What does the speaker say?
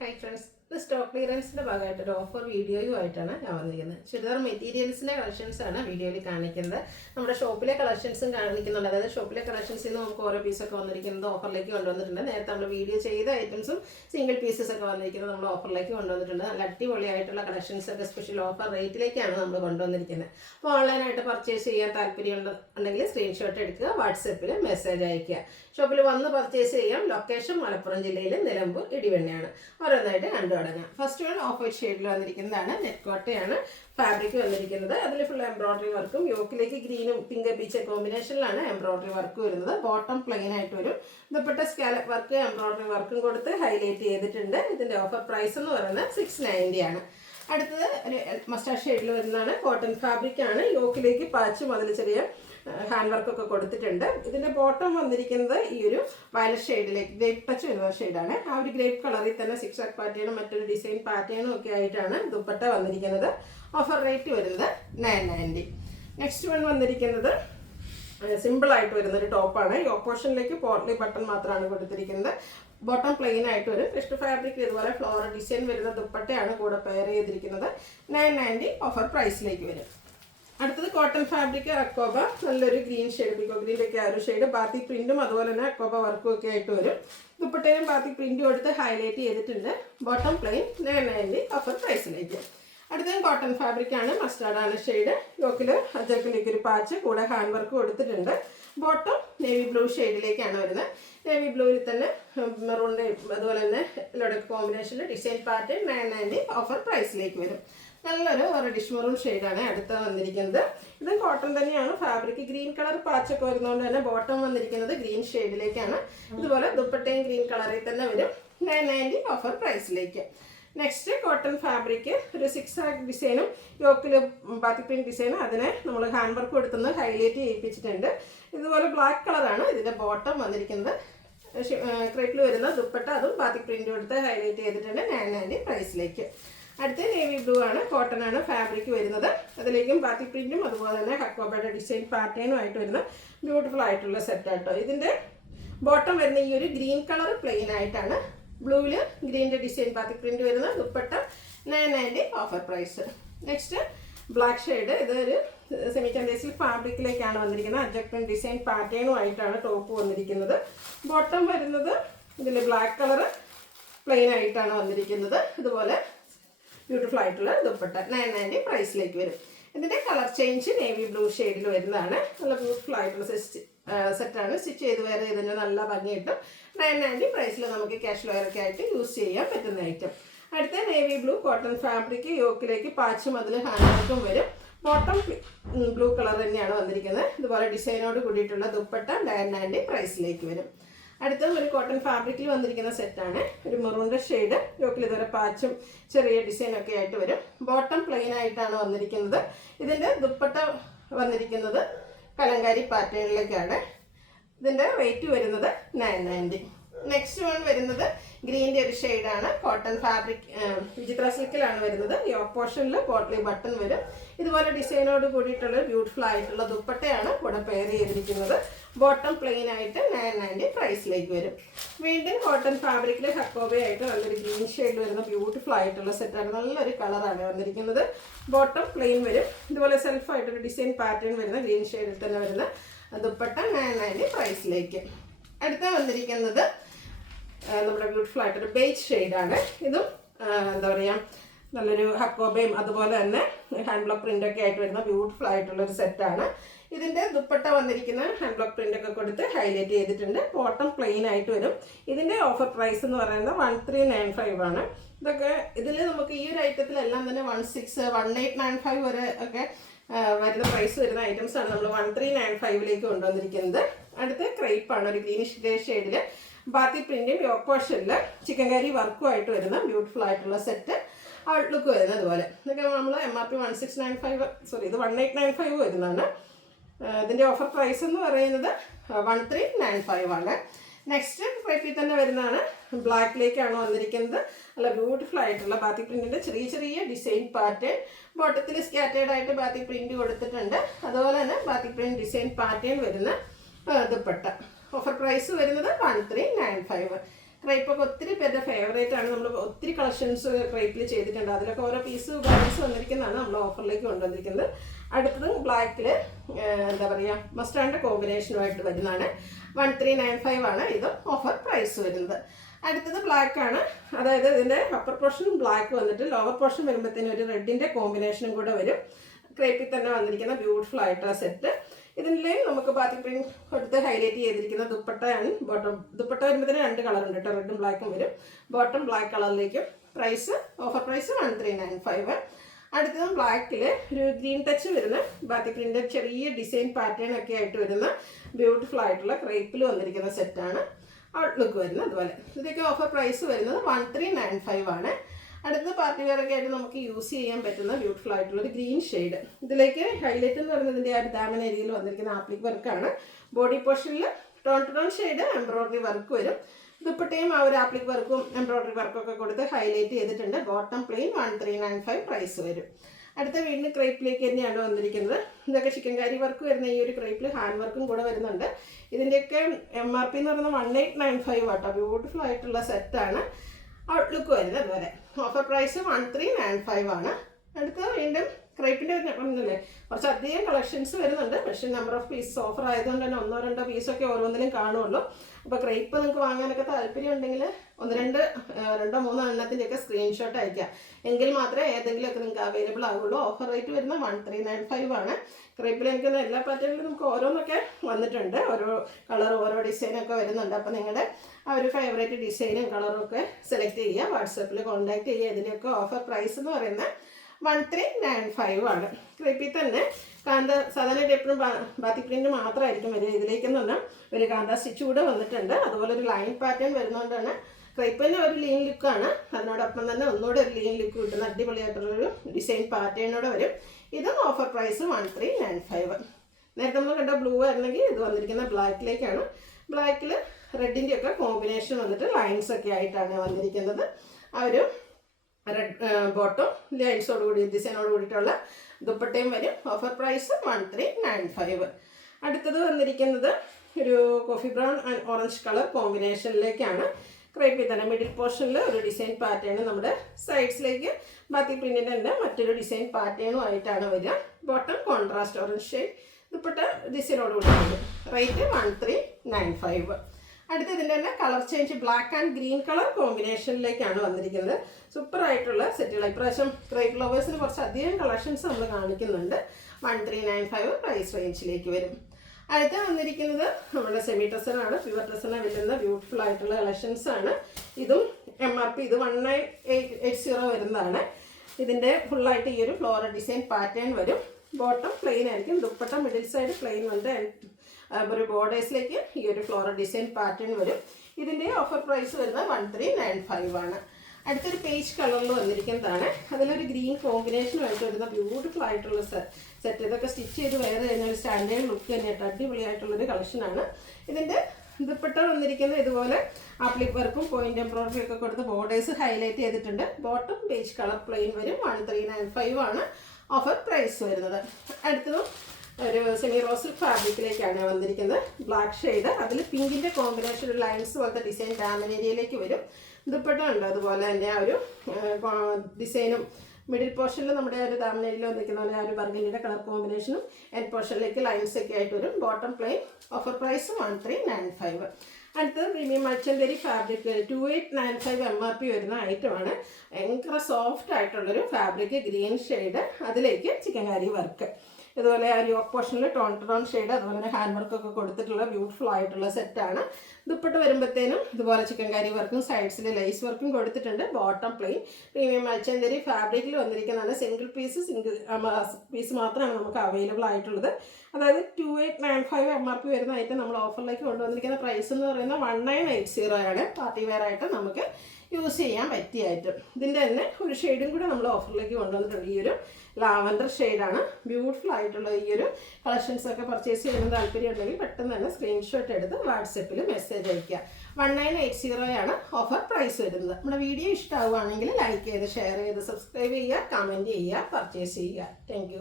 Hi friends, the stock clearance ഭാഗമായിട്ടൊരു offer വീഡിയോയുമായിട്ടാണ് ഞാൻ വന്നിരിക്കുന്നത്. ചുരിദാർ മെറ്റീരിയൽസിൻ്റെ കളക്ഷൻസാണ് വീഡിയോയിൽ കാണിക്കുന്നത്. നമ്മുടെ ഷോപ്പിലെ കളക്ഷൻസും കാണിക്കുന്നുണ്ട്. അതായത് ഷോപ്പിലെ കളക്ഷൻസിൽ നിന്ന് നമുക്ക് ഓരോ പീസൊക്കെ വന്നിരിക്കുന്നത് ഓഫറിലേക്ക് കൊണ്ടുവന്നിട്ടുണ്ട്. നേരത്തെ നമ്മൾ വീഡിയോ ചെയ്ത ഐറ്റംസും സിംഗിൾ പീസസ് ഒക്കെ വന്നിരിക്കുന്നത് നമ്മൾ ഓഫറിലേക്ക് കൊണ്ടുവന്നിട്ടുണ്ട്. നല്ല അടിപൊളിയായിട്ടുള്ള കളക്ഷൻസൊക്കെ സ്പെഷ്യൽ ഓഫർ റേറ്റിലേക്കാണ് നമ്മൾ കൊണ്ടുവന്നിരിക്കുന്നത്. അപ്പോൾ ഓൺലൈനായിട്ട് പർച്ചേസ് ചെയ്യാൻ താല്പര്യമുണ്ടെങ്കിൽ സ്ക്രീൻഷോട്ട് എടുക്കുക, വാട്സപ്പിൽ മെസ്സേജ് അയയ്ക്കുക. ഷോപ്പിൽ വന്ന് പർച്ചേസ് ചെയ്യാം. ലൊക്കേഷൻ മലപ്പുറം ജില്ലയിൽ നിലമ്പൂർ ഇടിവെണ്ണയാണ്. ഓരോന്നായിട്ട് കണ്ടു തുടങ്ങാം. ഫസ്റ്റ് വൺ ഓഫ് വൈറ്റ് ഷെയ്ഡിൽ വന്നിരിക്കുന്നതാണ്. നെറ്റ് കോട്ടയാണ് ഫാബ്രിക് വന്നിരിക്കുന്നത്. അതിൽ ഫുൾ എംബ്രോയിഡറി വർക്കും യോക്കിലേക്ക് ഗ്രീനും പിങ്ക് ബീച്ച് കോമ്പിനേഷനിലാണ് എംബ്രോയിഡറി വർക്ക് വരുന്നത്. ബോട്ടം പ്ലെയിൻ ആയിട്ട് വരും. ദുപ്പട്ട സ്കാലപ്പ് വർക്ക് എംബ്രോയിഡറി വർക്കും കൊടുത്ത് ഹൈലൈറ്റ് ചെയ്തിട്ടുണ്ട്. ഇതിൻ്റെ ഓഫർ പ്രൈസ് എന്ന് പറയുന്നത് 690 ആണ്. അടുത്തത് ഒരു മസ്റ്റാർഡ് ഷെയ്ഡിൽ വരുന്നതാണ്. കോട്ടൺ ഫാബ്രിക് ആണ്. യോക്കിലേക്ക് പാച്ചും അതിൽ ചെറിയ ഹാൻഡ് വർക്കൊക്കെ കൊടുത്തിട്ടുണ്ട്. ഇതിൻ്റെ ബോട്ടം വന്നിരിക്കുന്നത് ഈ ഒരു വയലറ്റ് ഷെയ്ഡിലേക്ക് ഗ്രേപ്പ് ടച്ച് വരുന്ന ഷെയ്ഡാണ്. ആ ഒരു ഗ്രേപ്പ് കളറിൽ തന്നെ സിക്സ് ആക്ക് പാറ്റേണും മറ്റൊരു ഡിസൈൻ പാറ്റേണും ഒക്കെ ആയിട്ടാണ് ദുപ്പട്ട വന്നിരിക്കുന്നത്. ഓഫർ റേറ്റ് വരുന്നത് 990. നെക്സ്റ്റ് വൺ വന്നിരിക്കുന്നത് സിമ്പിളായിട്ട് വരുന്നൊരു ടോപ്പാണ്. ഈ ഓപ്പോഷനിലേക്ക് പോർട്ട്ലി ബട്ടൺ മാത്രമാണ് കൊടുത്തിരിക്കുന്നത്. ബോട്ടം പ്ലെയിൻ ആയിട്ട് വരും. ക്രിസ്റ്റൽ ഫാബ്രിക് ഇതുപോലെ ഫ്ലോറൽ ഡിസൈൻ വരുന്ന ദുപ്പട്ടയാണ് കൂടെ പെയർ ചെയ്തിരിക്കുന്നത്. 990 ഓഫർ പ്രൈസിലേക്ക് വരും. അടുത്തത് കോട്ടൺ ഫാബ്രിക് അക്കോബ, നല്ലൊരു ഗ്രീൻ ഷെയ്ഡ്, പിക്കോ ഗ്രീൻ്റെ ആ ഒരു ഷെയ്ഡ്, ബാത്തി പ്രിന്റും അതുപോലെ തന്നെ അക്കോബ വർക്കും ഒക്കെ ആയിട്ട് വരും. ദുപ്പട്ടയും ബാത്തി പ്രിന്റും എടുത്ത് ഹൈലൈറ്റ് ചെയ്തിട്ടുണ്ട്. ബോട്ടം പ്ലെയിൻ 990 ഓഫർ പ്രൈസിലേക്ക്. അടുത്തത് കോട്ടൺ ഫാബ്രിക് ആണ്. മസ്റ്റാർഡ് ആണ് ഷെയ്ഡ്. യോക്കിൽ അജക്കിലേക്ക് ഒരു പാച്ച് കൂടെ ഹാൻഡ് വർക്ക് കൊടുത്തിട്ടുണ്ട്. ബോട്ടം നേവി ബ്ലൂ ഷെയ്ഡിലേക്കാണ് വരുന്നത്. നേവി ബ്ലൂവിൽ തന്നെ മെറൂണിൻ്റെ അതുപോലെ തന്നെ ലൊഡക് കോമ്പിനേഷനിൽ ഡിസൈൻ പാറ്റേൺ 990 ഓഫർ പ്രൈസിലേക്ക് വരും. നല്ലൊരു റെഡിഷ് മെറൂൺ ഷെയ്ഡാണ് അടുത്ത വന്നിരിക്കുന്നത്. ഇത് കോട്ടൺ തന്നെയാണ്. ഫാബ്രിക് ഗ്രീൻ കളർ പാച്ചൊക്കെ വരുന്നതുകൊണ്ട് തന്നെ ബോട്ടം വന്നിരിക്കുന്നത് ഗ്രീൻ ഷെയ്ഡിലേക്കാണ്. ഇതുപോലെ ദുപ്പട്ടയും ഗ്രീൻ കളറിൽ തന്നെ വരും. 990 ഓഫർ പ്രൈസിലേക്ക്. നെക്സ്റ്റ് കോട്ടൺ ഫാബ്രിക് ഒരു സിക്സ് ആക്ക് ഡിസൈനും യോക്കിൽ ബാത്തി പ്രിന്റ് ഡിസൈനും അതിനെ നമ്മൾ ഹാൻഡ് വർക്ക് കൊടുത്തുനിന്ന് ഹൈലൈറ്റ് ചെയ്യിപ്പിച്ചിട്ടുണ്ട്. ഇതുപോലെ ബ്ലാക്ക് കളറാണ് ഇതിൻ്റെ ബോട്ടം വന്നിരിക്കുന്നത്. ക്രേപ്പിൽ വരുന്ന ദുപ്പട്ട അതും ബാത്തി പ്രിന്റ് കൊടുത്ത് ഹൈലൈറ്റ് ചെയ്തിട്ടുണ്ട്. 990 പ്രൈസിലേക്ക്. അടുത്ത നേവി ബ്ലൂ ആണ്. കോട്ടൺ ആണ് ഫാബ്രിക് വരുന്നത്. അതിലേക്കും ബാത്തി പ്രിന്റും അതുപോലെ തന്നെ ഹക്കോബയുടെ ഡിസൈൻ പാറ്റേണും ആയിട്ട് വരുന്ന ബ്യൂട്ടിഫുൾ ആയിട്ടുള്ള സെറ്റ് ആട്ടോ. ഇതിൻ്റെ ബോട്ടം വരുന്ന ഈ ഒരു ഗ്രീൻ കളർ പ്ലെയിൻ ആയിട്ടാണ്. ബ്ലൂവിൽ ഗ്രീൻ്റെ ഡിസൈൻ ബാത്തി പ്രിന്റ് വരുന്ന dupatta 990 offer price. Next black shade. ഇതൊരു സെമി കണ്ടൻസിൽ ഫാബ്രിക്കിലേക്കാണ് വന്നിരിക്കുന്നത്. അജക്ടൻ ഡിസൈൻ പാറ്റേണും ആയിട്ടാണ് ടോപ്പ് വന്നിരിക്കുന്നത്. ബോട്ടം വരുന്നത് ഇതിൽ ബ്ലാക്ക് കളർ പ്ലെയിൻ ആയിട്ടാണ് വന്നിരിക്കുന്നത്. ഇതുപോലെ ബ്യൂട്ടിഫുൾ ആയിട്ടുള്ള ദുപ്പട്ട 990 പ്രൈസിലേക്ക് വരും. ഇതിൻ്റെ കളർ ചേഞ്ച് നേവി ബ്ലൂ ഷെയ്ഡിൽ വരുന്നതാണ്. നല്ല ബ്യൂട്ടിഫുൾ ആയിട്ടുള്ള സെറ്റാണ്. സ്റ്റിച്ച് ചെയ്ത് വേറെ ഇതിൻ്റെ നല്ല ഭംഗി കിട്ടും. 990 പ്രൈസിൽ നമുക്ക് ക്യാഷ് വെയറൊക്കെ ആയിട്ട് യൂസ് ചെയ്യാൻ പറ്റുന്ന ഐറ്റം. അടുത്ത നേവി ബ്ലൂ കോട്ടൺ ഫാബ്രിക് യോക്കിലേക്ക് പാച്ചും അതിൽ ഹാൻഡ് വർക്കും വരും. ബോട്ടം ബ്ലൂ കളർ തന്നെയാണ് വന്നിരിക്കുന്നത്. ഇതുപോലെ ഡിസൈനോട് കൂടിയിട്ടുള്ള ദുപ്പട്ട 990 പ്രൈസിലേക്ക് വരും. അടുത്തത് ഒരു കോട്ടൺ ഫാബ്രിക്കിൽ വന്നിരിക്കുന്ന സെറ്റാണ്. ഒരു മെറൂണിൻ്റെ ഷെയ്ഡ്. യോക്കിൽ ഇതുവരെ പാച്ചും ചെറിയ ഡിസൈനൊക്കെ ആയിട്ട് വരും. ബോട്ടം പ്ലെയിൻ ആയിട്ടാണ് വന്നിരിക്കുന്നത്. ഇതിൻ്റെ ദുപ്പട്ട വന്നിരിക്കുന്നത് കലങ്കാരി പാറ്റേണിലേക്കാണ്. ഇതിൻ്റെ റേറ്റ് വരുന്നത് 990. നെക്സ്റ്റ് വൺ വരുന്നത് ഗ്രീൻ്റെ ഒരു ഷെയ്ഡാണ്. കോട്ടൺ ഫാബ്രിക് വിചിത്ര സിൽക്കിലാണ് വരുന്നത്. യോക്ക് പോർഷനിൽ പോട്ട്ലി ബട്ടൺ വരും. ഇതുപോലെ ഡിസൈനോട് കൂടിയിട്ടുള്ള ബ്യൂട്ടിഫുൾ ആയിട്ടുള്ള ദുപ്പട്ടയാണ് കൂടെ പെയർ ചെയ്തിരിക്കുന്നത്. ബോട്ടം പ്ലെയിൻ ആയിട്ട് 990 പ്രൈസിലേക്ക് വരും. വീണ്ടും കോട്ടൺ ഫാബ്രിക്കിൽ ഹക്കോബയായിട്ട് നല്ലൊരു ഗ്രീൻ ഷെയ്ഡിൽ വരുന്ന ബ്യൂട്ടിഫുൾ ആയിട്ടുള്ള സെറ്റാണ്. നല്ലൊരു കളറാണ് വന്നിരിക്കുന്നത്. ബോട്ടം പ്ലെയിൻ വരും. ഇതുപോലെ സെൽഫായിട്ടൊരു ഡിസൈൻ പാറ്റേൺ വരുന്ന ഗ്രീൻ ഷെയ്ഡിൽ തന്നെ വരുന്ന ദുപ്പട്ട 990 പ്രൈസിലേക്ക്. അടുത്ത വന്നിരിക്കുന്നത് നമ്മുടെ ബ്യൂട്ടിഫുൾ ആയിട്ടൊരു ബേജ് ഷെയ്ഡാണ്. ഇതും എന്താ പറയുക നല്ലൊരു ഹക്കോബയും അതുപോലെ തന്നെ ഹാൻഡ് ബ്ലോക്ക് പ്രിൻ്റൊക്കെ ആയിട്ട് വരുന്ന ബ്യൂട്ടിഫുൾ ആയിട്ടുള്ളൊരു സെറ്റാണ്. ഇതിൻ്റെ ദുപ്പട്ട വന്നിരിക്കുന്ന ഹാൻഡ് ബ്ലോക്ക് പ്രിൻ്റൊക്കെ കൊടുത്ത് ഹൈലൈറ്റ് ചെയ്തിട്ടുണ്ട്. ബോട്ടം പ്ലെയിൻ ആയിട്ട് വരും. ഇതിൻ്റെ ഓഫർ പ്രൈസ് എന്ന് പറയുന്നത് 1395 ആണ്. ഇതൊക്കെ ഇതിൽ നമുക്ക് ഈ ഒരു ഐറ്റത്തിലെല്ലാം തന്നെ 16, 1895 വരെ ഒക്കെ വരുന്ന പ്രൈസ് വരുന്ന ഐറ്റംസാണ് നമ്മൾ 1395ലേക്ക് കൊണ്ടുവന്നിരിക്കുന്നത്. അടുത്ത് ക്രേപ്പാണ്. ഒരു ഗ്രീനിഷ് ഗ്രേ ഷെയ്ഡിൽ ബാത്തി പ്രിന്റും യോക്ക് പോർഷനിൽ ചിക്കൻ കറി വർക്കും ആയിട്ട് വരുന്ന ബ്യൂട്ടിഫുൾ ആയിട്ടുള്ള സെറ്റ്. ഔട്ട്ലുക്ക് വരുന്നത് അതുപോലെ. ഇതൊക്കെ നമ്മൾ MRP 1695 ഇത് 1895 വരുന്നതാണ്. ഇതിൻ്റെ ഓഫർ പ്രൈസ് എന്ന് പറയുന്നത് 1395 ആണ്. നെക്സ്റ്റ് ക്രേപ്പിൽ തന്നെ വരുന്നതാണ്. ബ്ലാക്കിലേക്കാണ് വന്നിരിക്കുന്നത്. നല്ല ബ്യൂട്ടിഫുൾ ആയിട്ടുള്ള ബാത്തി പ്രിന്റിൻ്റെ ചെറിയ ചെറിയ ഡിസൈൻ പാറ്റേൺ. ബോട്ടത്തിൽ സ്കാറ്റേർഡ് ആയിട്ട് ബാത്തി പ്രിന്റ് കൊടുത്തിട്ടുണ്ട്. അതുപോലെ തന്നെ ബാത്തി പ്രിന്റ് ഡിസൈൻ പാറ്റേൺ വരുന്ന ദുപ്പട്ട. ഓഫർ പ്രൈസ് വരുന്നത് 1395. ക്രൈപ്പൊക്കെ ഒത്തിരി പേരുടെ ഫേവറേറ്റ് ആണ്. നമ്മൾ ഒത്തിരി കളക്ഷൻസ് ക്രൈപ്പിൽ ചെയ്തിട്ടുണ്ട്. അതിലൊക്കെ ഓരോ പീസ് ബാലൻസ് വന്നിരിക്കുന്നതാണ് നമ്മൾ ഓഫറിലേക്ക് കൊണ്ടുവന്നിരിക്കുന്നത്. അടുത്തത് ബ്ലാക്കിൽ എന്താ പറയുക മസ്റ്റാർഡിൻ്റെ കോമ്പിനേഷനുമായിട്ട് വരുന്നതാണ്. 1395 ആണ് ഇത് ഓഫർ പ്രൈസ് വരുന്നത്. അടുത്തത് ബ്ലാക്ക് ആണ്. അതായത് ഇതിൻ്റെ അപ്പർ പോർഷൻ ബ്ലാക്ക് വന്നിട്ട് ലോവർ പോർഷൻ വരുമ്പോഴത്തേനും ഒരു റെഡിൻ്റെ കോമ്പിനേഷനും കൂടെ വരും. ക്രേപ്പിൽ തന്നെ വന്നിരിക്കുന്ന ബ്യൂട്ടിഫുൾ ആയിട്ടുള്ള സെറ്റ്. ഇതിൻ്റെ നമുക്ക് ബാത്തിക് പ്രിന്റ് കൊടുത്ത് ഹൈലൈറ്റ് ചെയ്തിരിക്കുന്ന ദുപ്പട്ടയാണ്. ദുപ്പട്ട വരുമ്പോഴത്തേന് 2 കളറുണ്ട് കേട്ടോ, റെഡും ബ്ലാക്കും വരും. ബോട്ടം ബ്ലാക്ക് കളറിലേക്കും. Price offer price 1395. അടുത്തതും ബ്ലാക്കിൽ ഒരു ഗ്രീൻ ടച്ച് വരുന്ന ബാത്തിക് പ്രിന്റ് ചെറിയ ഡിസൈൻ പാറ്റേൺ ഒക്കെ ആയിട്ട് വരുന്ന ബ്യൂട്ടിഫുൾ ആയിട്ടുള്ള ക്രേപ്പിൽ വന്നിരിക്കുന്ന സെറ്റാണ്. ഔട്ട്ലുക്ക് വരുന്നത് അതുപോലെ. ഇതൊക്കെ ഓഫർ പ്രൈസ് വരുന്നത് 1395 ആണ്. അടുത്ത പാർട്ടി വെയറൊക്കെ ആയിട്ട് നമുക്ക് യൂസ് ചെയ്യാൻ പറ്റുന്ന ബ്യൂട്ടിഫുൾ ആയിട്ടുള്ളൊരു ഗ്രീൻ ഷെയ്ഡ്. ഇതിലേക്ക് ഹൈലൈറ്റ് എന്ന് പറയുന്നതിൻ്റെ ആ ദാമൻ ഏരിയയിൽ വന്നിരിക്കുന്ന ആപ്ലിക് വർക്കാണ്. ബോഡി പോർഷനിൽ tone to tone shade embroidery work വരും. ദുപ്പട്ടയും ആ ഒരു ആപ്ലിക് വർക്കും എംബ്രോയ്ഡറി വർക്കൊക്കെ കൊടുത്ത് ഹൈലൈറ്റ് ചെയ്തിട്ടുണ്ട്. ബോട്ടം പ്ലെയിൻ 1395 പ്രൈസ് വരും. അടുത്ത വീണ്ടും ക്രേപ്പിലേക്ക് തന്നെയാണ് വന്നിരിക്കുന്നത്. ഇതൊക്കെ ചിക്കൻകാരി വർക്ക് വരുന്ന ഈ ഒരു ക്രേപ്പിൽ ഹാൻഡ് വർക്കും കൂടെ വരുന്നുണ്ട്. ഇതിൻ്റെയൊക്കെ MRP എന്ന് പറയുന്നത് 1895 ആട്ടോ. ബ്യൂട്ടിഫുൾ ആയിട്ടുള്ള സെറ്റാണ്. ഔട്ട്ലുക്ക് വരുന്നത് അതുപോലെ. ഓഫർ പ്രൈസ് 1395 ആണ്. അടുത്ത വീണ്ടും ക്രേപ്പിൻ്റെ പറഞ്ഞില്ലേ കുറച്ചധികം കളക്ഷൻസ് വരുന്നുണ്ട്. പക്ഷേ നമ്പർ ഓഫ് പീസ് ഓഫർ ആയതുകൊണ്ട് തന്നെ 1-2 പീസൊക്കെ ഓരോന്നിലും കാണുമല്ലോ. അപ്പോൾ ക്രേപ്പ് നിങ്ങൾക്ക് വാങ്ങാനൊക്കെ താല്പര്യം ഉണ്ടെങ്കിൽ 2-3 എണ്ണത്തിൻ്റെയൊക്കെ സ്ക്രീൻഷോട്ട് അയക്കാം. എങ്കിൽ മാത്രമേ ഏതെങ്കിലുമൊക്കെ നിങ്ങൾക്ക് അവൈലബിൾ ആവുള്ളൂ. ഓഫർ റേറ്റ് വരുന്നത് 1395 ആണ്. ക്രേപ്പിൽ എനിക്ക് എല്ലാ പാറ്റേണിലും നമുക്ക് ഓരോന്നൊക്കെ വന്നിട്ടുണ്ട്. ഓരോ കളർ ഓരോ ഡിസൈനൊക്കെ വരുന്നുണ്ട്. അപ്പോൾ നിങ്ങളുടെ ആ ഒരു ഫേവറേറ്റ് ഡിസൈനും കളറും ഒക്കെ സെലക്ട് ചെയ്യുക. വാട്സാപ്പിൽ കോൺടാക്ട് ചെയ്യുക. ഇതിൻ്റെയൊക്കെ ഓഫർ പ്രൈസ് എന്ന് പറയുന്നത് 1395 ആണ്. ക്രേപ്പിൽ തന്നെ സാധാരണ എപ്പോഴും ബാത്തിക് പ്രിന്റ് മാത്രമായിരിക്കും വരിക. ഇതിലേക്കെന്ന് പറഞ്ഞാൽ ഒരു കാന്ത സ്റ്റിച്ച് കൂടെ വന്നിട്ടുണ്ട്. അതുപോലെ ഒരു ലൈൻ പാറ്റേൺ വരുന്നതുകൊണ്ടാണ് ക്രേപ്പിൻ്റെ ഒരു ലീൻ ലുക്കാണ്. അതിനോടൊപ്പം തന്നെ ഒന്നുകൂടെ ഒരു ലീൻ ലുക്ക് കിട്ടുന്ന അടിപൊളിയായിട്ടുള്ളൊരു ഡിസൈൻ പാറ്റേണോടെ വരും. ഇതും ഓഫർ പ്രൈസ് 1395. നേരത്തെ നമ്മൾ കണ്ട ബ്ലൂ ആയിരുന്നെങ്കിൽ ഇത് വന്നിരിക്കുന്ന ബ്ലാക്കിലേക്കാണ്. ബ്ലാക്കിൽ റെഡിൻ്റെ ഒക്കെ കോമ്പിനേഷൻ വന്നിട്ട് ലൈൻസ് ഒക്കെ ആയിട്ടാണ് വന്നിരിക്കുന്നത്. ആ ഒരു റെഡ് ബോട്ടം ലൈൻസോട് കൂടി ഡിസൈനോട് കൂടിയിട്ടുള്ള ദുപ്പട്ടയും വരും. Offer price 1395. അടുത്തത് വന്നിരിക്കുന്നത് ഒരു coffee brown and orange colour കോമ്പിനേഷനിലേക്കാണ്. ക്രേപ്പിൽ തന്നെ മിഡിൽ പോർഷനിൽ ഒരു ഡിസൈൻ പാറ്റേൺ, നമ്മുടെ സൈഡ്സിലേക്ക് ബാത്തിക് പ്രിന്റിൻ്റെ തന്നെ മറ്റൊരു ഡിസൈൻ പാറ്റേണും ആയിട്ടാണ് വരിക. Bottom contrast orange shade, dupatta ഡിസൈനോട് കൂടി വരും. റേറ്റ് 1395. അടുത്ത ഇതിൻ്റെ തന്നെ colour change black and green colour കോമ്പിനേഷനിലേക്കാണ് വന്നിരിക്കുന്നത്. സൂപ്പർ ആയിട്ടുള്ള സെറ്റുകൾ. ഇപ്രാവശ്യം ക്രേപ്പ് ലവേഴ്സിന് കുറച്ചധികം കളക്ഷൻസ് നമ്മൾ കാണിക്കുന്നുണ്ട്. 1395 പ്രൈസ് റേഞ്ചിലേക്ക് വരും. അടുത്ത വന്നിരിക്കുന്നത് നമ്മുടെ സെമി ടെസറാണ്. പ്യുവർ ടെസറിനെ വരുന്ന ബ്യൂട്ടിഫുൾ ആയിട്ടുള്ള കളക്ഷൻസ് ആണ്. ഇതും MRP ഇത് 1980 വരുന്നതാണ്. ഇതിൻ്റെ ഫുള്ളായിട്ട് ഈ ഒരു ഫ്ലോറൽ ഡിസൈൻ പാറ്റേൺ വരും. ബോട്ടം പ്ലെയിൻ ആയിരിക്കും. ദുപ്പട്ട മിഡിൽ സൈഡ് പ്ലെയിൻ വന്നിട്ട് ഒരു ബോർഡേഴ്സിലേക്ക് ഈ ഒരു ഫ്ലോറൽ ഡിസൈൻ പാറ്റേൺ വരും. ഇതിൻ്റെ ഓഫർ പ്രൈസ് വരുന്നത് 1395 ആണ്. അടുത്തൊരു പേജ് കളറിൽ വന്നിരിക്കുന്നതാണ്. അതിലൊരു ഗ്രീൻ കോമ്പിനേഷനുമായിട്ട് വരുന്ന ബ്യൂട്ടിഫുൾ ആയിട്ടുള്ള സെറ്റ്. ഇതൊക്കെ സ്റ്റിച്ച് ചെയ്ത് വേറെ കഴിഞ്ഞാൽ ഒരു സ്റ്റാൻഡേർഡ് ലുക്ക് തന്നെയായിട്ട് അടിപൊളിയായിട്ടുള്ളൊരു കളക്ഷനാണ്. ഇതിൻ്റെ ദുപ്പട്ട വന്നിരിക്കുന്നത് ഇതുപോലെ ആപ്ലിക് വർക്കും പോയിന്റ് എംബ്രോയ്ഡറി ഒക്കെ കൊടുത്ത് ബോർഡേഴ്സ് ഹൈലൈറ്റ് ചെയ്തിട്ടുണ്ട്. ബോട്ടം പേജ് കളർ പ്ലെയിൻ വരും. 1395 ആണ് ഓഫർ പ്രൈസ് വരുന്നത്. അടുത്തതും ഒരു സെമി റോസിൽ ഫാബ്രിക്കിലേക്കാണ് വന്നിരിക്കുന്നത്. ബ്ലാക്ക് ഷെയ്ഡ്, അതിൽ പിങ്കിൻ്റെ കോമ്പിനേഷൻ ഒരു ലൈൻസ് പോലത്തെ ഡിസൈൻ ഡാമൻ ഏരിയയിലേക്ക് വരും. ദുപ്പട്ട ഉണ്ട് അതുപോലെ തന്നെ ആ ഒരു ഡിസൈനും മിഡിൽ പോർഷനിൽ നമ്മുടെ ആ ഒരു ദാമൻ ഏരിയയിൽ വന്നിരിക്കുന്ന പോലെ ആ ഒരു ബർഗണ്ടിയുടെ കളർ കോമ്പിനേഷനും എൻഡ് പോർഷനിലേക്ക് ലൈൻസ് ഒക്കെ ആയിട്ട് വരും. Bottom plain. Offer price 1395. അടുത്തത് പ്രീമിയം മൾച്ചന്തരി ഫാബ്രിക് 2895 MRP വരുന്ന ഐറ്റമാണ്. ഭയങ്കര സോഫ്റ്റ് ആയിട്ടുള്ളൊരു ഫാബ്രിക് ഗ്രീൻ ഷെയ്ഡ്, അതിലേക്ക് ചിക്കൻകാരി വർക്ക്. ഇതുപോലെ ആ ഒരു പോർഷനിൽ ടോൺ ടു ടോൺ ഷെയ്ഡ് അതുപോലെ തന്നെ ഹാൻഡ് വർക്കൊക്കെ കൊടുത്തിട്ടുള്ള ബ്യൂട്ടിഫുൾ ആയിട്ടുള്ള സെറ്റാണ്. ദുപ്പട്ട വരുമ്പോഴത്തേനും ഇതുപോലെ ചിക്കൻകാരി വർക്കും സൈഡ്സിൽ ലൈസ് വർക്കും കൊടുത്തിട്ടുണ്ട്. Bottom plain. പ്രീമിയം മൾച്ചന്തരി ഫാബ്രിക്കിൽ വന്നിരിക്കുന്നതാണ്. സിംഗിൾ പീസ് മാത്രമാണ് നമുക്ക് അവൈലബിൾ ആയിട്ടുള്ളത്. അതായത് 2895 MRP വരുന്ന ഐറ്റം നമ്മൾ ഓഫറിലേക്ക് കൊണ്ടുവന്നിരിക്കുന്ന പ്രൈസ് എന്ന് പറയുന്നത് 1980 ആണ്. പാർട്ടി വെയർ ആയിട്ട് നമുക്ക് യൂസ് ചെയ്യാൻ പറ്റിയ ഐറ്റം. ഇതിൻ്റെ തന്നെ ഒരു ഷെയ്ഡും കൂടെ നമ്മൾ ഓഫറിലേക്ക് കൊണ്ടുവന്നിട്ടുണ്ട്. ഈ ഒരു ലാവൻഡർ ഷെയ്ഡാണ്. ബ്യൂട്ടിഫുൾ ആയിട്ടുള്ള ഈ ഒരു കളക്ഷൻസൊക്കെ പർച്ചേസ് ചെയ്യുന്ന താല്പര്യം ഉണ്ടെങ്കിൽ പെട്ടെന്ന് തന്നെ സ്ക്രീൻഷോട്ട് എടുത്ത് വാട്സപ്പിൽ മെസ്സേജ് അയയ്ക്കുക. 1980 ആണ് ഓഫർ പ്രൈസ് വരുന്നത്. നമ്മുടെ വീഡിയോ ഇഷ്ടമാവുകയാണെങ്കിൽ ലൈക്ക് ചെയ്ത് ഷെയർ ചെയ്ത് സബ്സ്ക്രൈബ് ചെയ്യുക, കമൻറ്റ് ചെയ്യുക, പർച്ചേസ് ചെയ്യുക. താങ്ക്